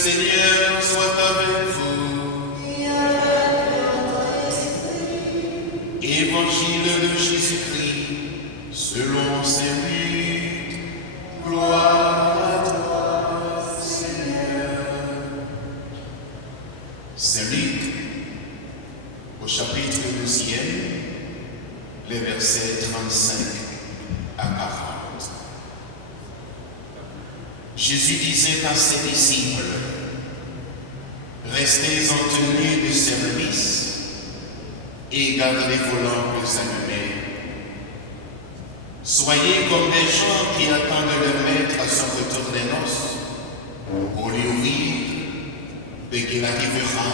Seigneur soit avec vous. Et avec votre esprit. Évangile de Jésus-Christ, selon Saint Luc. Gloire à toi, Seigneur. Saint Luc, au chapitre 12e, les versets 35 à 40. Jésus disait à ses disciples, « Restez en tenue de service et gardez vos lampes allumées. Soyez comme des gens qui attendent leur maître à son retour des noces pour lui ouvrir dès qu'il arrivera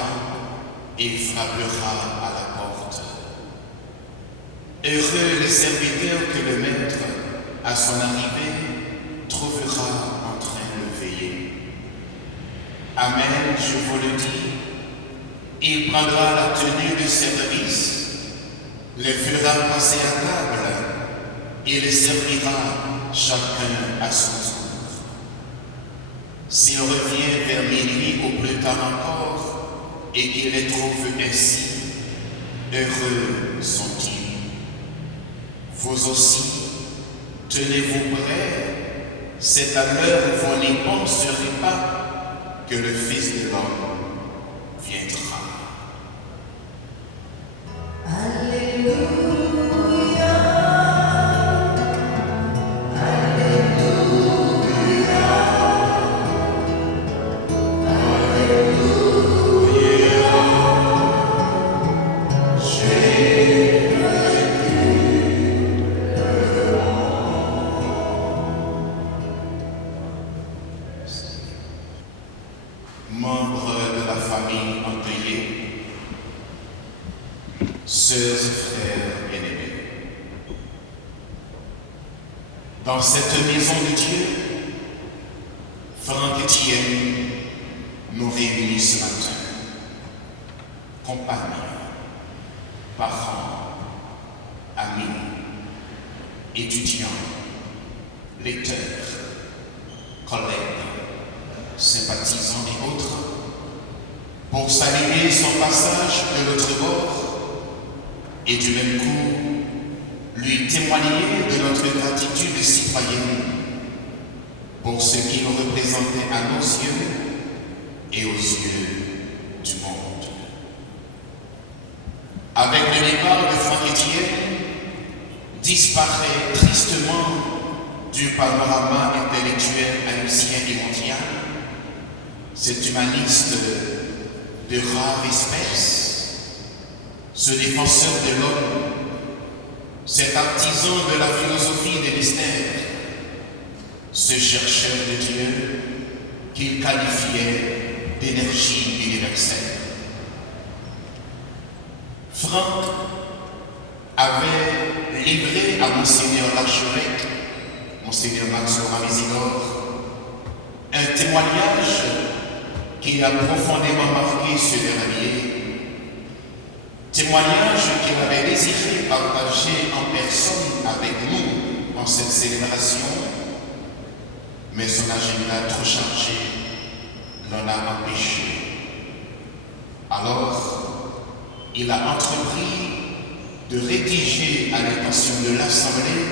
et frappera à la porte. Heureux les serviteurs que le maître, à son arrivée, trouvera en train de veiller. Amen, je vous le dis, il prendra la tenue de service, les fera passer à table et les servira chacun à son tour. S'il revient vers minuit ou plus tard encore et qu'il les trouve ainsi, heureux sont-ils. Vous aussi, tenez-vous prêts, c'est à l'heure où vous n'y penserez pas que le Fils de l'homme viendra. Alléluia. Membres de la famille endeuillée, sœurs et frères bien-aimés, dans cette maison de Dieu, Franck Etienne nous réunit ce matin, compagnons, parents, amis, étudiants, lecteurs, collègues, sympathisants et autres, pour saluer son passage de l'autre bord et du même coup lui témoigner de notre gratitude citoyenne pour ce qu'il représentait à nos yeux et aux yeux du monde. Avec le départ de Franck Etienne, disparaît tristement du panorama intellectuel haïtien et mondial cet humaniste de rare espèce, ce défenseur de l'homme, cet artisan de la philosophie des mystères, ce chercheur de Dieu qu'il qualifiait d'énergie universelle. Franck avait livré à Monseigneur l'archevêque, Monseigneur Max Ramésidor, un témoignage qui a profondément marqué ce dernier, témoignage qu'il avait désiré partager en personne avec nous en cette célébration, mais son agenda trop chargé l'en a empêché. Alors, il a entrepris de rédiger à l'intention de l'Assemblée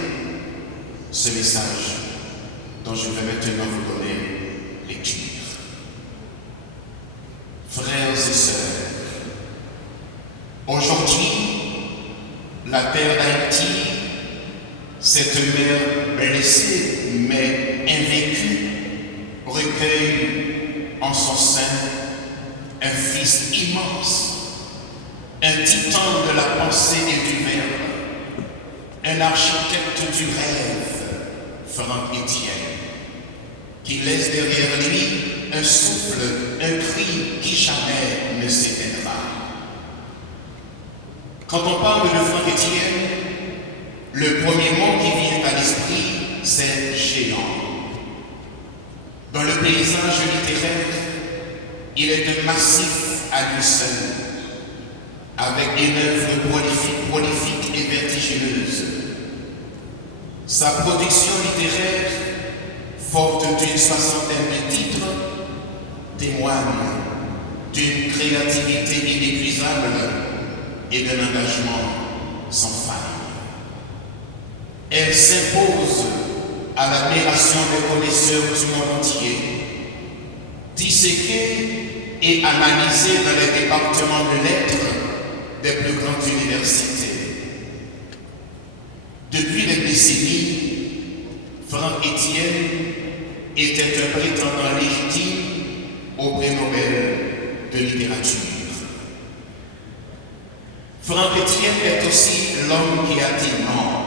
ce message dont je vais maintenant vous donner lecture. Frères et sœurs, aujourd'hui, la terre d'Haïti, cette mère blessée mais invaincue, recueille en son sein un fils immense, un titan de la pensée et du verbe, un architecte du rêve, Franck Etienne, qui laisse derrière lui un souffle, un cri qui jamais ne s'éteindra. Quand on parle de Franck Etienne, le premier mot qui vient à l'esprit, c'est géant. Dans le paysage littéraire, il est un massif à lui seul, avec une œuvre prolifique et vertigineuse. Sa production littéraire, forte d'une 60aine de titres, témoigne d'une créativité inépuisable et d'un engagement sans faille. Elle s'impose à l'admiration des connaisseurs du monde entier, disséquée et analysée dans les départements de lettres des plus grandes universités. Depuis des décennies, Franck Etienne était un prétendant légitime au prix Nobel de littérature. Franck Etienne est aussi l'homme qui a dit non.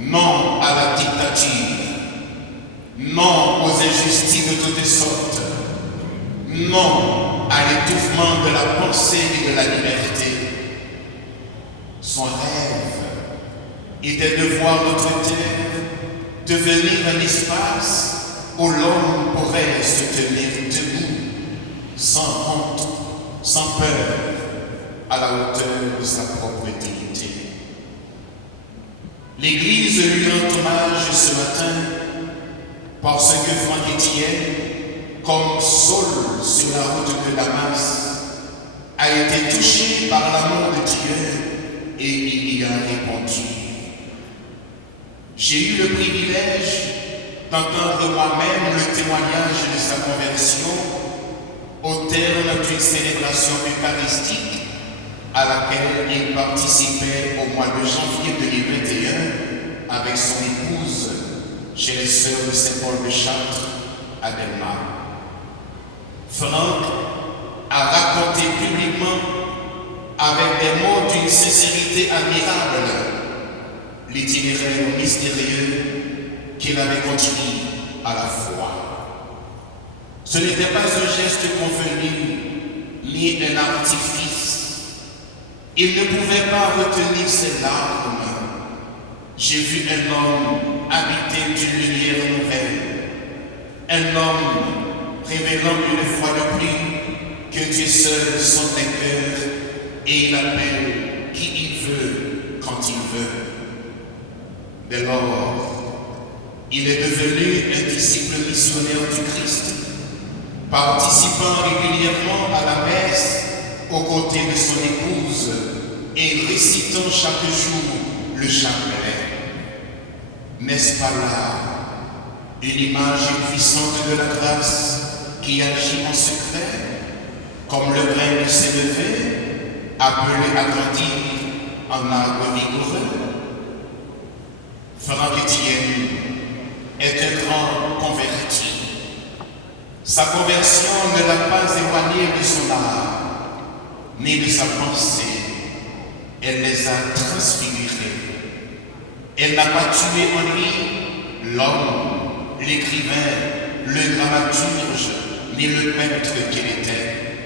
Non à la dictature. Non aux injustices de toutes sortes. Non à l'étouffement de la pensée et de la liberté. Son rêve était de voir notre terre devenir un espace où l'homme pourrait se tenir debout, sans honte, sans peur, à la hauteur de sa propre dignité. L'Église lui rend hommage ce matin parce que Franck Etienne, comme Saul sur la route de Damas, a été touché par l'amour de Dieu et il y a répondu. J'ai eu le privilège d'entendre moi-même le témoignage de sa conversion au terme d'une célébration eucharistique à laquelle il participait au mois de janvier 2021 avec son épouse chez les sœurs de Saint-Paul de Chartres à Delmar. Franck a raconté publiquement avec des mots d'une sincérité admirable l'itinéraire mystérieux qu'il avait conduit à la foi. Ce n'était pas un geste convenu ni un artifice. Il ne pouvait pas retenir ses larmes. J'ai vu un homme habité d'une lumière nouvelle, un homme révélant une fois de plus que Dieu seul sonde les cœurs et il appelle qui il veut quand il veut. Dès lors, il est devenu un disciple missionnaire du Christ, participant régulièrement à la messe aux côtés de son épouse et récitant chaque jour le chapelet. N'est-ce pas là une image puissante de la grâce qui agit en secret, comme le grain de s'élever, appelé à grandir en arbre vigoureux? Franck Etienne est un grand converti. Sa conversion ne l'a pas éloigné de son art, ni de sa pensée. Elle les a transfigurés. Elle n'a pas tué en lui l'homme, l'écrivain, le dramaturge, ni le peintre qu'il était,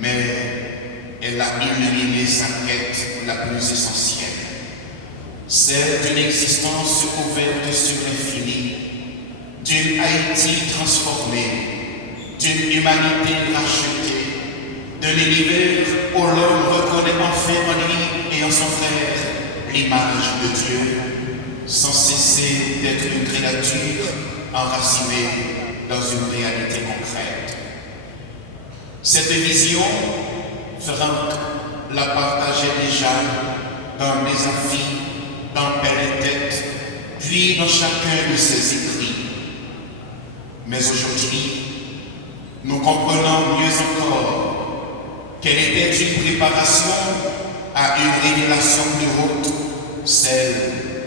mais elle a illuminé sa quête la plus essentielle. Celle d'une existence ouverte sur l'infini, d'une Haïti transformée, d'une humanité rachetée, de l'univers où l'homme reconnaît enfin en lui et en son frère l'image de Dieu, sans cesser d'être une créature enracinée dans une réalité concrète. Cette vision, Franck la partageait déjà dans les affiches, dans Père et Tête, puis dans chacun de ses écrits. Mais aujourd'hui, nous comprenons mieux encore qu'elle était une préparation à une révélation plus haute, celle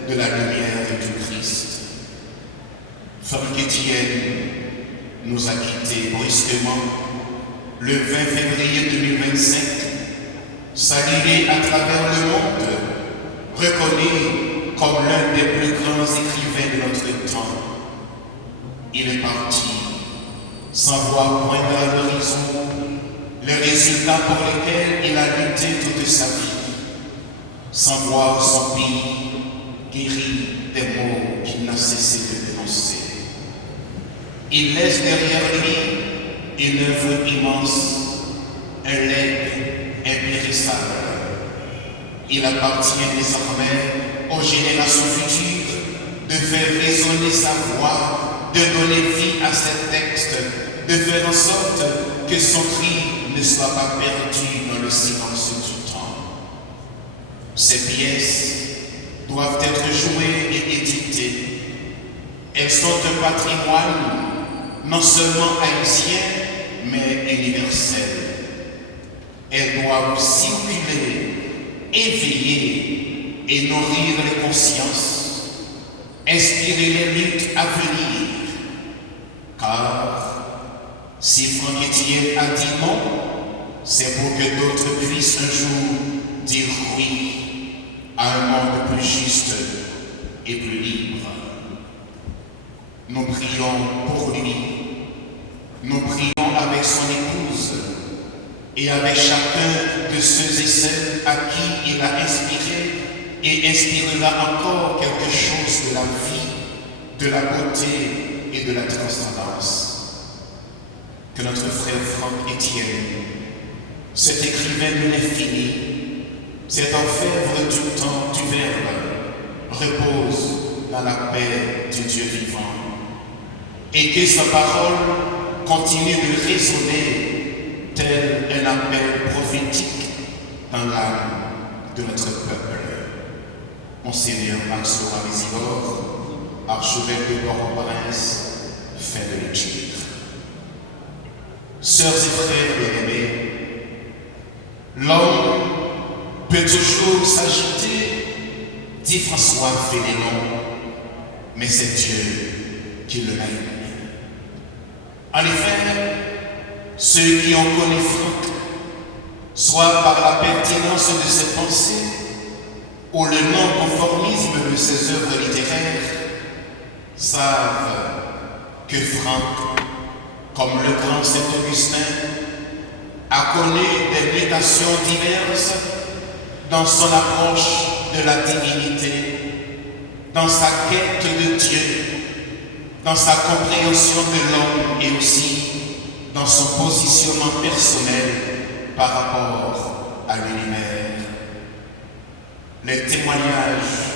de la lumière du Christ. Franck Etienne nous a quittés brusquement le 20 février 2025, salué à travers le monde, reconnu comme l'un des plus grands écrivains de notre temps. Il est parti sans voir poindre à l'horizon les résultats pour lesquels il a lutté toute sa vie, sans voir son pays guéri des maux qu'il n'a cessé de dénoncer. Il laisse derrière lui une œuvre immense, un legs impérissable. Il appartient désormais aux générations futures de faire résonner sa voix, de donner vie à ces textes de faire en sorte que son cri ne soit pas perdu dans le silence du temps. Ces pièces doivent être jouées et éditées. Elles sont un patrimoine non seulement haïtien, mais universel. Elles doivent circuler, éveiller et nourrir les consciences, inspirer les luttes à venir. Car si Franck Etienne a dit non, c'est pour que d'autres puissent un jour dire oui à un monde plus juste et plus libre. Nous prions pour lui, nous prions avec son épouse et avec chacun de ceux et celles à qui il a inspiré et inspirera encore quelque chose de la vie, de la beauté et de la transcendance. Que notre frère Franck Etienne, cet écrivain de l'infini, cet orfèvre du temps du Verbe, repose dans la paix du Dieu vivant et que sa parole continue de résonner tel un appel prophétique dans l'âme de notre peuple. Monseigneur Max Laurent Mézigor, archevêque de Port-au-Prince, fin de lecture. Sœurs et frères bien-aimés, l'homme peut toujours s'agiter, dit François Fénelon, mais c'est Dieu qui le mène. En effet, ceux qui ont connu Franck, soit par la pertinence de ses pensées ou le non-conformisme de ses œuvres littéraires, savent que Franck, comme le grand Saint-Augustin, a connu des mutations diverses dans son approche de la divinité, dans sa quête de Dieu, dans sa compréhension de l'homme et aussi dans son positionnement personnel par rapport à l'univers. Les témoignages,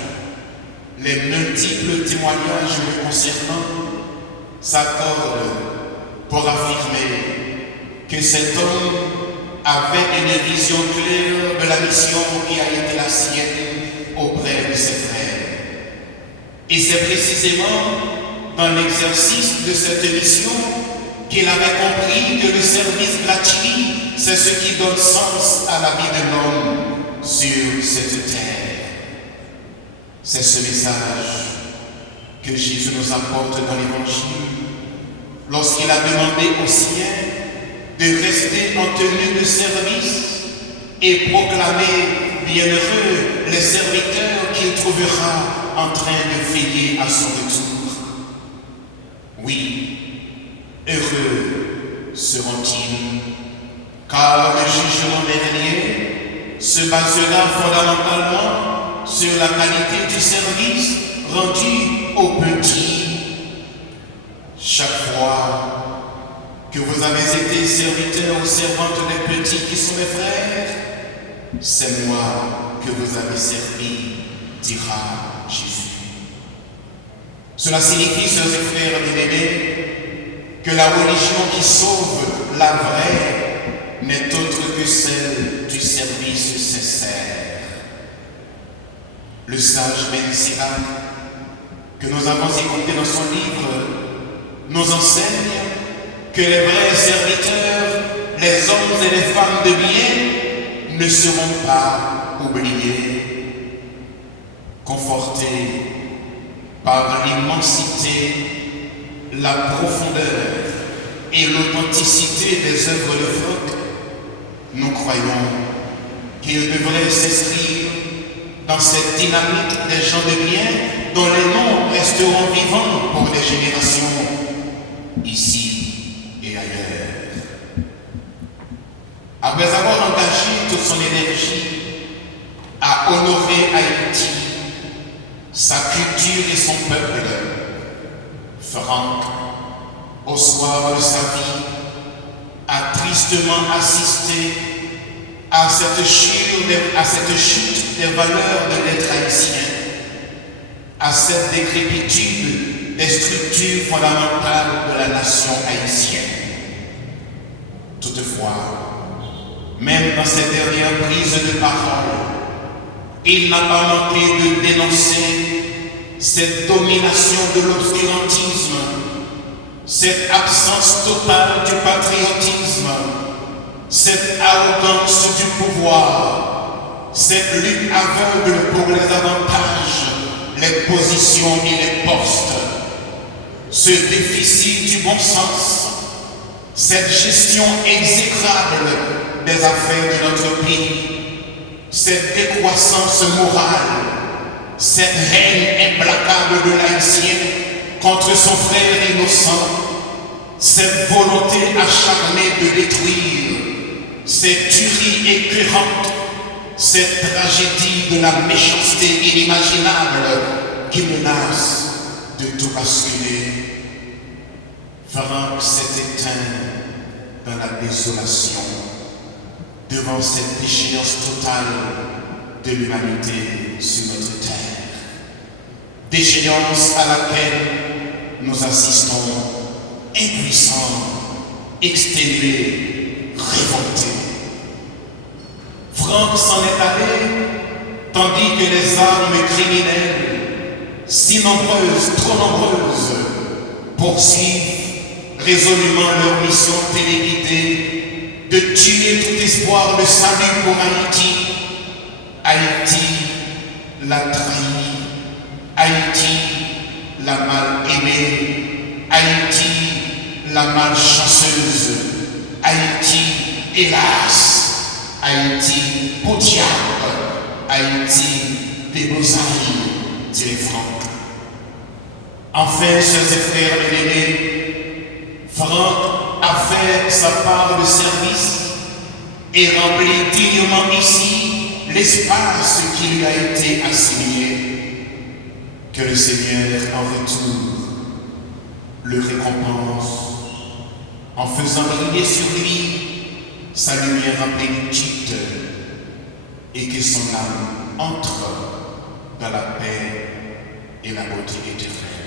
les multiples témoignages le concernant s'accordent pour affirmer que cet homme avait une vision claire de la mission qui a été la sienne auprès de ses frères. Et c'est précisément dans l'exercice de cette mission qu'il avait compris que le service gratuit, c'est ce qui donne sens à la vie de l'homme sur cette terre. C'est ce message que Jésus nous apporte dans l'Évangile lorsqu'il a demandé aux siens de rester en tenue de service et proclamer bienheureux les serviteurs qu'il trouvera en train de veiller à son retour. Oui, heureux seront-ils, car le jugement dernier se basera fondamentalement sur la qualité du service rendu aux petits. Chaque fois que vous avez été serviteur ou servante des petits qui sont mes frères, c'est moi que vous avez servi, dira Jésus. Cela signifie, sœurs et frères bien-aimés, que la religion qui sauve la vraie n'est autre que celle du service sincère. Le sage Ben Sirac, que nous avons écouté dans son livre, nous enseigne que les vrais serviteurs, les hommes et les femmes de bien, ne seront pas oubliés, confortés par l'immensité, la profondeur et l'authenticité des œuvres de Franck. Nous croyons qu'il devrait s'inscrire dans cette dynamique des gens de bien dont les noms resteront vivants pour des générations ici et ailleurs. Après avoir engagé toute son énergie à honorer Haïti, sa culture et son peuple, Franck, au soir de sa vie, a tristement assisté à cette chute des valeurs de l'être haïtien, à cette décrépitude des structures fondamentales de la nation haïtienne. Toutefois, même dans cette dernière prise de parole, il n'a pas manqué de dénoncer cette domination de l'obscurantisme, cette absence totale du patriotisme, cette arrogance du pouvoir, cette lutte aveugle pour les avantages, les positions et les postes, ce déficit du bon sens, cette gestion exécrable des affaires de notre pays, cette décroissance morale, cette haine implacable de l'haïtien contre son frère innocent, cette volonté acharnée de détruire, cette tuerie écœurante, cette tragédie de la méchanceté inimaginable qui menace de tout basculer. Franck s'est éteint dans la désolation devant cette déchéance totale de l'humanité sur notre terre. Déchéance à laquelle nous assistons impuissants, exténués, révoltés. Franck s'en est allé tandis que les armes criminelles, si nombreuses, trop nombreuses, poursuivent résolument leur mission téléguidée de tuer tout espoir de salut pour Haïti. Haïti l'a trahi, Haïti l'a mal aimée, Haïti la malchanceuse, Haïti hélas, Haïti pour diable, Haïti débrousaille, dit Franck. Enfin, chers et frères bien-aimés, Franck a fait sa part de service et remplit dignement ici l'espace qui lui a été assigné. Que le Seigneur en retour le récompense en faisant briller sur lui sa lumière en plénitude et que son âme entre dans la paix et la beauté éternelle.